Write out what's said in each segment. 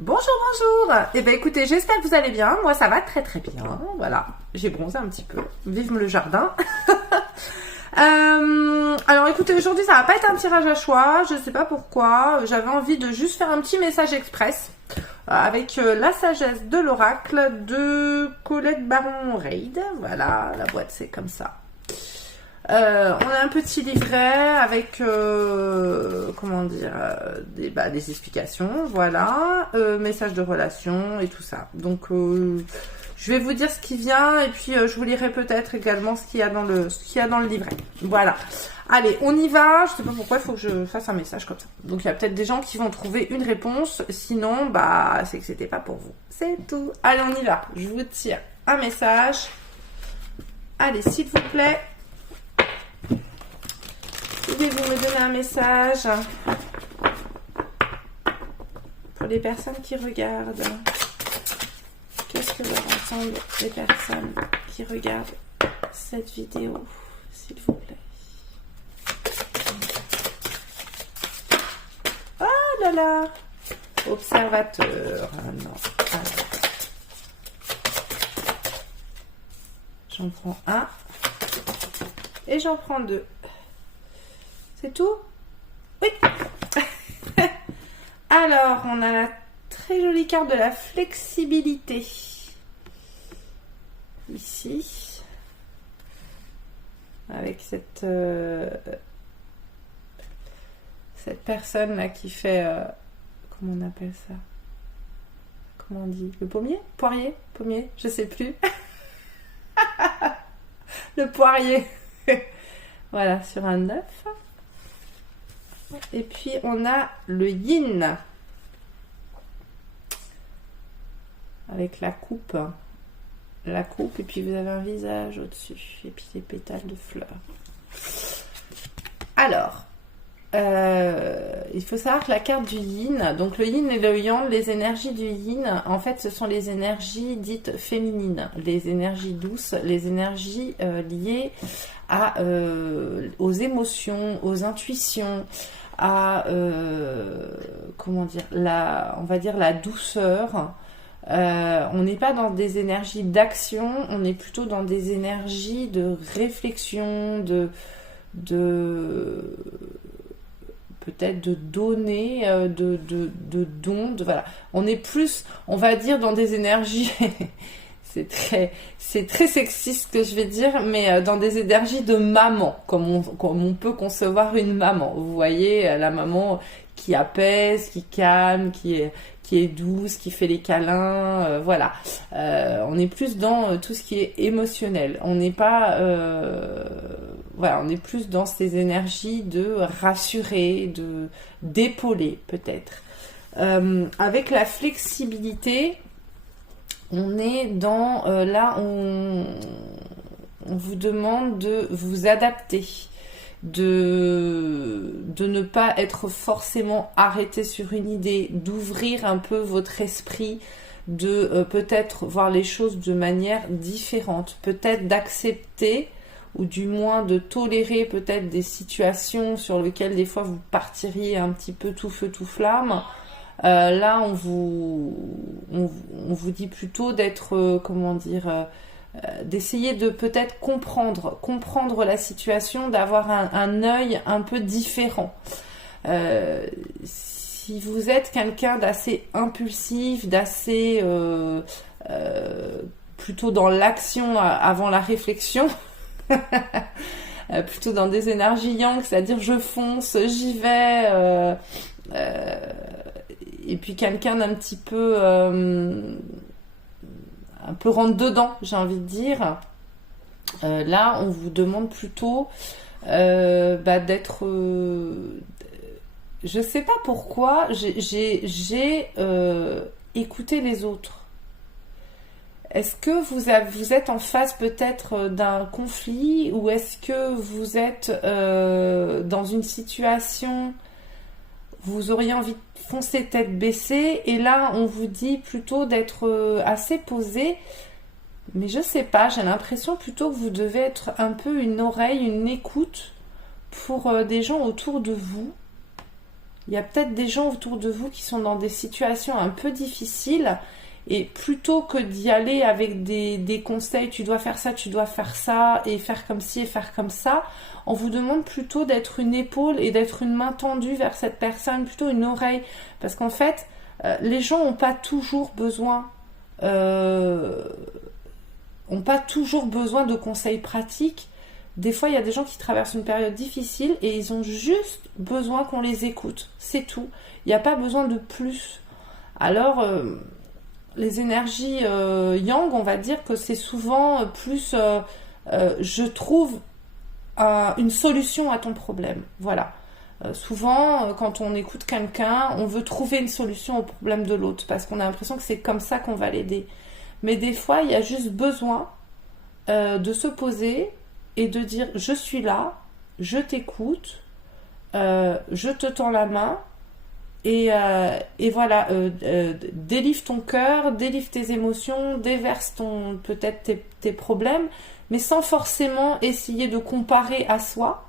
Bonjour, bonjour. Eh bien écoutez, j'espère que vous allez bien. Moi ça va très très bien. Voilà, j'ai bronzé un petit peu. Vive le jardin. Alors écoutez, aujourd'hui ça va pas être un tirage à choix. Je sais pas pourquoi. J'avais envie de juste faire un petit message express avec la sagesse de l'oracle de Colette Baron-Reid. Voilà, la boîte c'est comme ça. On a un petit livret avec comment dire des explications, voilà, message de relation et tout ça. Donc je vais vous dire ce qui vient et puis je vous lirai peut-être également ce qu'il y a dans le livret. Voilà. Allez, on y va. Je sais pas pourquoi il faut que je fasse un message comme ça. Donc il y a peut-être des gens qui vont trouver une réponse, sinon bah c'est que c'était pas pour vous. C'est tout. Allez, on y va. Je vous tire un message. Allez, s'il vous plaît. Pouvez-vous me donner un message pour les personnes qui regardent? Qu'est-ce que leur entendent les personnes qui regardent cette vidéo, s'il vous plaît? Oh là là! Observateur. Ah non. Alors. J'en prends un et j'en prends deux. C'est tout? Oui. Alors, on a la très jolie carte de la flexibilité. Ici. Avec cette personne-là qui fait... comment on appelle ça? Comment on dit? Le pommier? Poirier? Pommier? Je sais plus. Le poirier. Voilà, sur un œuf. Et puis on a le yin avec la coupe, et puis vous avez un visage au-dessus et puis les pétales de fleurs. Alors il faut savoir que la carte du yin, donc le yin et le yang, les énergies du yin, en fait ce sont les énergies dites féminines, les énergies douces, les énergies liées aux émotions, aux intuitions, à comment dire, on va dire la douceur. On n'est pas dans des énergies d'action, on est plutôt dans des énergies de réflexion, de peut-être de donner, de don, voilà. On est plus, on va dire, dans des énergies c'est très sexiste ce que je vais dire, mais dans des énergies de maman, comme on peut concevoir une maman. Vous voyez, la maman qui apaise, qui calme, qui est douce, qui fait les câlins, voilà. On est plus dans tout ce qui est émotionnel. On n'est pas... voilà, on est plus dans ces énergies de rassurer, d'épauler peut-être. Avec la flexibilité... On est dans... là, on vous demande de vous adapter, de ne pas être forcément arrêté sur une idée, d'ouvrir un peu votre esprit, de peut-être voir les choses de manière différente, peut-être d'accepter ou du moins de tolérer peut-être des situations sur lesquelles des fois vous partiriez un petit peu tout feu tout flamme. Là, on vous dit plutôt d'être, comment dire, d'essayer de peut-être comprendre la situation, d'avoir un œil un peu différent. Si vous êtes quelqu'un d'assez impulsif, d'assez plutôt dans l'action avant la réflexion, plutôt dans des énergies yang, c'est-à-dire je fonce, j'y vais. Et puis quelqu'un d'un petit peu un peu rentre dedans, j'ai envie de dire. Là, on vous demande plutôt d'être... je sais pas pourquoi, j'ai écouté les autres. Est-ce que vous êtes en face peut-être d'un conflit, ou est-ce que vous êtes dans une situation... Vous auriez envie de foncer tête baissée, et là on vous dit plutôt d'être assez posé, mais je sais pas, j'ai l'impression plutôt que vous devez être un peu une oreille, une écoute pour des gens autour de vous. Il y a peut-être des gens autour de vous qui sont dans des situations un peu difficiles et plutôt que d'y aller avec des conseils, tu dois faire ça et faire comme ci et faire comme ça, on vous demande plutôt d'être une épaule et d'être une main tendue vers cette personne, plutôt une oreille. Parce qu'en fait, les gens n'ont pas toujours besoin de conseils pratiques. Des fois, il y a des gens qui traversent une période difficile et ils ont juste besoin qu'on les écoute. C'est tout. Il n'y a pas besoin de plus. Alors, les énergies yang, on va dire que c'est souvent plus je trouve une solution à ton problème. Voilà. Souvent, quand on écoute quelqu'un, on veut trouver une solution au problème de l'autre parce qu'on a l'impression que c'est comme ça qu'on va l'aider. Mais des fois, il y a juste besoin de se poser et de dire « je suis là, je t'écoute, je te tends la main et voilà, délivre ton cœur, délivre tes émotions, déverse peut-être tes problèmes, mais sans forcément essayer de comparer à soi,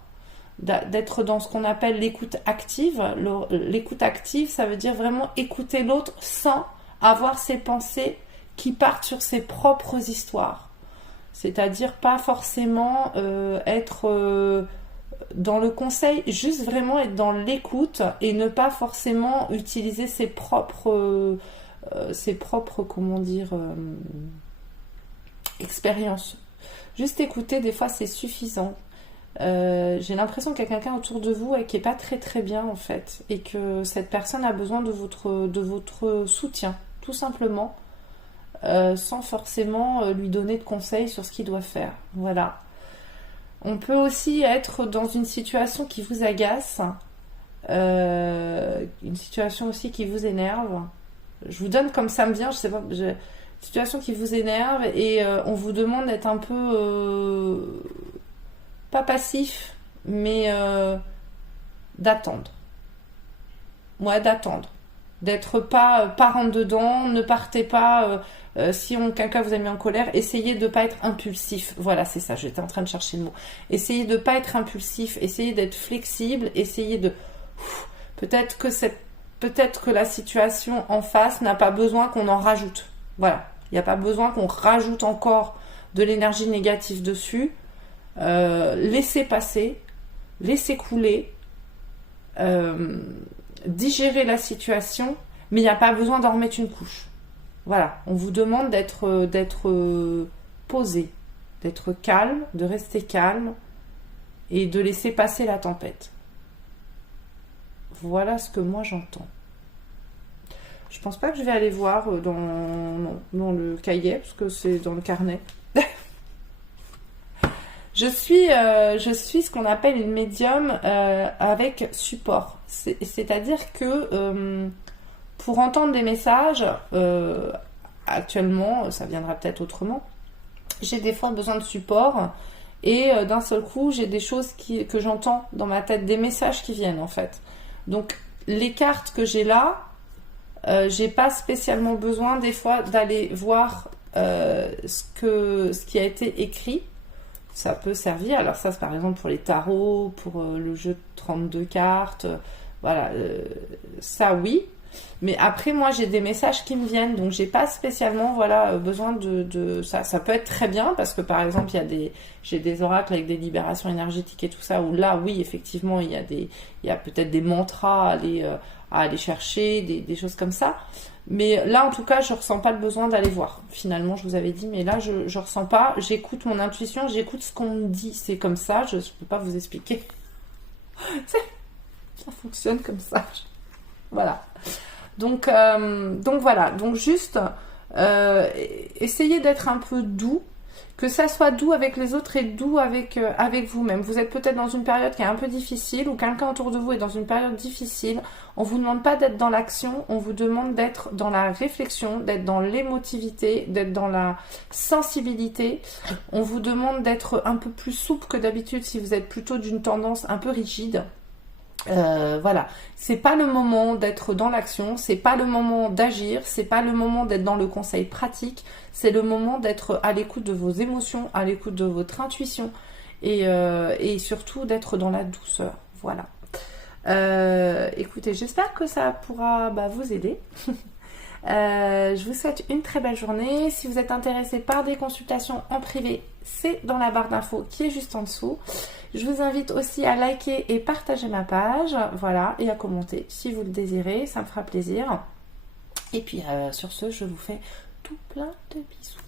d'être dans ce qu'on appelle l'écoute active. L'écoute active, ça veut dire vraiment écouter l'autre sans avoir ses pensées qui partent sur ses propres histoires. C'est-à-dire pas forcément être dans le conseil, juste vraiment être dans l'écoute et ne pas forcément utiliser ses propres comment dire, expériences. Juste écouter, des fois, c'est suffisant. J'ai l'impression qu'il y a quelqu'un autour de vous et qui n'est pas très très bien en fait, et que cette personne a besoin de votre soutien, tout simplement, sans forcément lui donner de conseils sur ce qu'il doit faire. Voilà. On peut aussi être dans une situation qui vous agace, une situation aussi qui vous énerve. Je vous donne comme ça me vient, je sais pas, situation qui vous énerve et on vous demande d'être un peu pas passif, mais d'attendre. Ouais, d'attendre. D'être pas rentre dedans, ne partez pas. Si quelqu'un vous a mis en colère, essayez de pas être impulsif. Voilà, c'est ça, j'étais en train de chercher le mot. Essayez de pas être impulsif, essayez d'être flexible, essayez de... Peut-être que la situation en face n'a pas besoin qu'on en rajoute. Voilà, il n'y a pas besoin qu'on rajoute encore de l'énergie négative dessus. Laissez passer, laissez couler, digérer la situation, mais il n'y a pas besoin d'en remettre une couche. Voilà, on vous demande d'être posé, d'être calme, de rester calme et de laisser passer la tempête. Voilà ce que moi j'entends. Je pense pas que je vais aller voir dans le cahier, parce que c'est dans le carnet. Je suis ce qu'on appelle une médium avec support. C'est-à-dire que pour entendre des messages, actuellement, ça viendra peut-être autrement, j'ai des fois besoin de support et d'un seul coup, j'ai des choses que j'entends dans ma tête, des messages qui viennent en fait. Donc, les cartes que j'ai là, j'ai pas spécialement besoin des fois d'aller voir ce qui a été écrit. Ça peut servir, alors ça c'est par exemple pour les tarots, pour le jeu de 32 cartes, voilà, ça oui. Mais après moi j'ai des messages qui me viennent, donc j'ai pas spécialement besoin de ça. Ça peut être très bien parce que par exemple j'ai des oracles avec des libérations énergétiques et tout ça, où là oui effectivement il y a peut-être des mantras à aller chercher, des choses comme ça. Mais là, en tout cas, je ressens pas le besoin d'aller voir. Finalement, je vous avais dit, mais là, je ressens pas. J'écoute mon intuition, j'écoute ce qu'on me dit. C'est comme ça, je peux pas vous expliquer. Ça fonctionne comme ça. Voilà. Donc voilà. Donc juste, essayez d'être un peu doux. Que ça soit doux avec les autres et doux avec vous-même. Vous êtes peut-être dans une période qui est un peu difficile ou quelqu'un autour de vous est dans une période difficile. On ne vous demande pas d'être dans l'action, on vous demande d'être dans la réflexion, d'être dans l'émotivité, d'être dans la sensibilité. On vous demande d'être un peu plus souple que d'habitude si vous êtes plutôt d'une tendance un peu rigide. Voilà, c'est pas le moment d'être dans l'action, c'est pas le moment d'agir, c'est pas le moment d'être dans le conseil pratique, c'est le moment d'être à l'écoute de vos émotions, à l'écoute de votre intuition et surtout d'être dans la douceur. Voilà. Écoutez, j'espère que ça pourra vous aider. Je vous souhaite une très belle journée. Si vous êtes intéressé par des consultations en privé, c'est dans la barre d'infos qui est juste en dessous. Je vous invite aussi à liker et partager ma page, voilà, et à commenter si vous le désirez, ça me fera plaisir. Et puis sur ce, je vous fais tout plein de bisous.